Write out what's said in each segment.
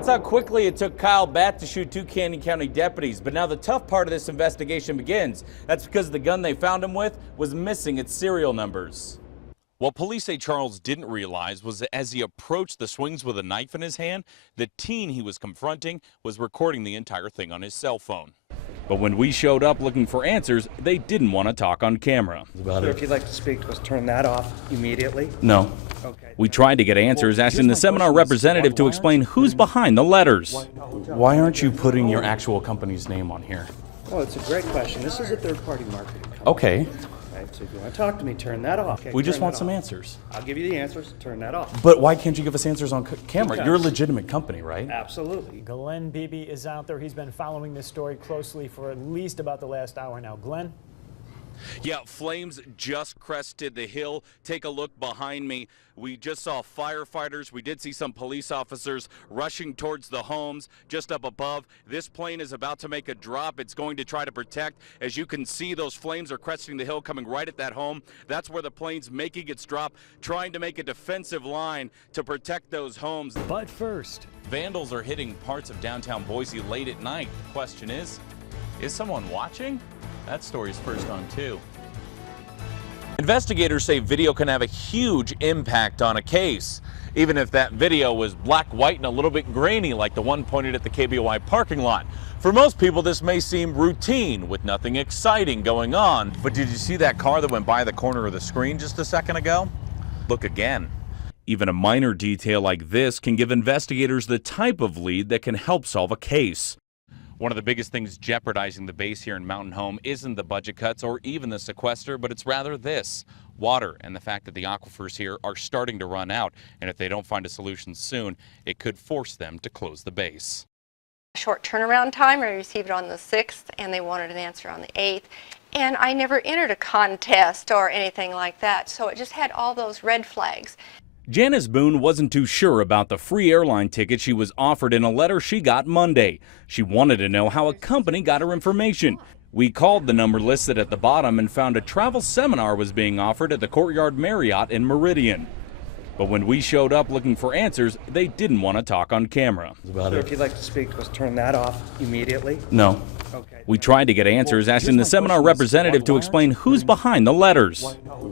That's how quickly it took Kyle Batt to shoot 2 Canyon County deputies. But now the tough part of this investigation begins. That's because the gun they found him with was missing its serial numbers. What police say Charles didn't realize was that as he approached the swings with a knife in his hand, the teen he was confronting was recording the entire thing on his cell phone. But when we showed up looking for answers, they didn't want to talk on camera. Sir, if you'd like to speak to us, turn that off immediately. No. Okay. We tried to get answers, asking the seminar representative to explain who's behind the letters. Why aren't you putting your actual company's name on here? Oh, it's a great question. This is a third-party marketing company. Okay. Right, so if you want to talk to me, turn that off. Okay, We just turn want that some off. answers. I'll give you the answers. Turn that off. But why can't you give us answers on camera? Because- You're a legitimate company, right? Absolutely. Glen Beeby is out there. He's been following this story closely for at least about the last hour now. Glenn? Yeah, flames just crested the hill. Take a look behind me. We just saw firefighters. We did see some police officers rushing towards the homes just up above. This plane is about to make a drop. It's going to try to protect. As you can see, those flames are cresting the hill, coming right at that home. That's where the plane's making its drop, trying to make a defensive line to protect those homes. But first, Vandals are hitting parts of downtown Boise late at night. The question is someone watching? That story's first on 2. Investigators say video can have a huge impact on a case, even if that video was black, white, and a little bit grainy like the one pointed at the KBOI parking lot. For most people, this may seem routine with nothing exciting going on. But did you see that car that went by the corner of the screen just a second ago? Look again. Even a minor detail like this can give investigators the type of lead that can help solve a case. One of the biggest things jeopardizing the base here in Mountain Home isn't the budget cuts or even the sequester, but it's rather this, water, and the fact that the aquifers here are starting to run out. And if they don't find a solution soon, it could force them to close the base. Short turnaround time. I received it on the 6th, and they wanted an answer on the 8th. And I never entered a contest or anything like that, so it just had all those red flags. Janice Boone wasn't too sure about the free airline ticket she was offered in a letter she got Monday. She wanted to know how a company got her information. We called the number listed at the bottom and found a travel seminar was being offered at the Courtyard Marriott in Meridian. But when we showed up looking for answers, they didn't want to talk on camera. Sir, if you'd like to speak to us, turn that off immediately. No. Okay. We tried to get answers, asking the seminar representative to explain who's behind the letters.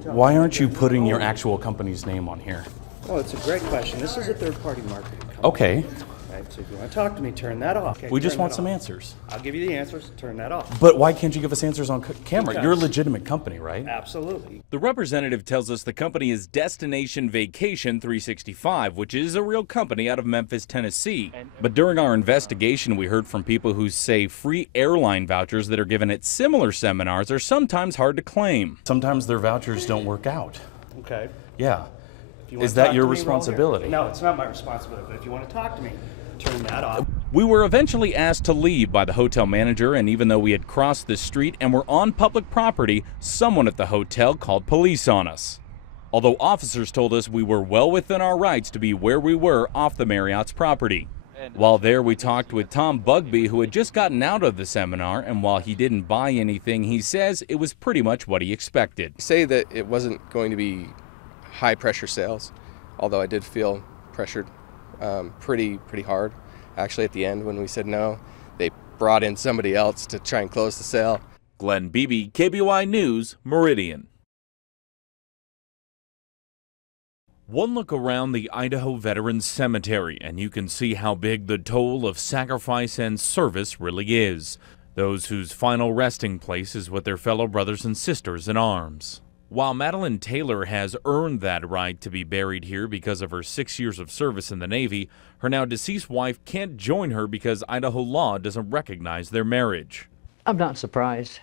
Why aren't you putting your actual company's name on here? Oh, it's a great question. This is a third-party marketing company. Okay. Right, so if you want to talk to me, turn that off. Okay, We just turn want that some off. answers. I'll give you the answers. Turn that off. But why can't you give us answers on camera? Because- You're a legitimate company, right? Absolutely. The representative tells us the company is Destination Vacation 365, which is a real company out of Memphis, Tennessee. But during our investigation, we heard from people who say free airline vouchers that are given at similar seminars are sometimes hard to claim. Sometimes their vouchers don't work out. Okay. Yeah. If you want Is to that talk your to me while here- responsibility? No, it's not my responsibility. But if you want to talk to me, turn that off. We were eventually asked to leave by the hotel manager, and even though we had crossed the street and were on public property, someone at the hotel called police on us. Although officers told us we were well within our rights to be where we were off the Marriott's property. While there, we talked with Tom Bugby, who had just gotten out of the seminar, and while he didn't buy anything, he says it was pretty much what he expected. Say that it wasn't going to be high pressure sales, although I did feel pressured pretty hard. Actually, at the end when we said no, they brought in somebody else to try and close the sale. Glen Beeby, KBOI News, Meridian. One look around the Idaho Veterans Cemetery and you can see how big the toll of sacrifice and service really is. Those whose final resting place is with their fellow brothers and sisters in arms. While Madeline Taylor has earned that right to be buried here because of her 6 years of service in the Navy, her now deceased wife can't join her because Idaho law doesn't recognize their marriage. I'm not surprised.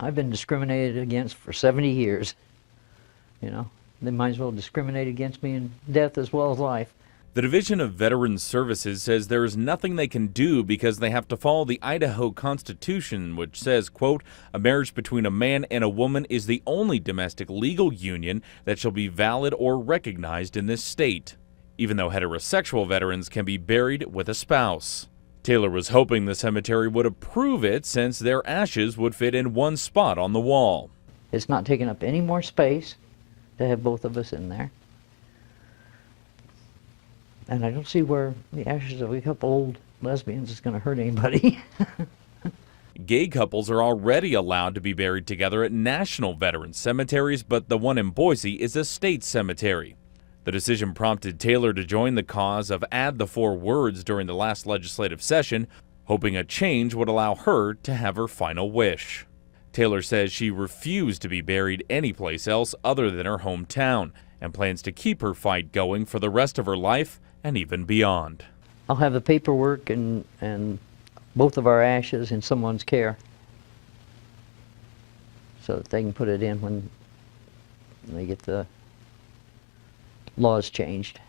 I've been discriminated against for 70 years. You know, they might as well discriminate against me in death as well as life. The Division of Veterans Services says there is nothing they can do because they have to follow the Idaho Constitution, which says, quote, a marriage between a man and a woman is the only domestic legal union that shall be valid or recognized in this state, even though heterosexual veterans can be buried with a spouse. Taylor was hoping the cemetery would approve it since their ashes would fit in one spot on the wall. It's not taking up any more space to have both of us in there. And I don't see where the ashes of a couple old lesbians is going to hurt anybody. Gay couples are already allowed to be buried together at national veteran cemeteries, but the one in Boise is a state cemetery. The decision prompted Taylor to join the cause of Add the 4 Words during the last legislative session, hoping a change would allow her to have her final wish. Taylor says she refused to be buried anyplace else other than her hometown and plans to keep her fight going for the rest of her life and even beyond. I'll have the paperwork and both of our ashes in someone's care so that they can put it in when they get the laws changed.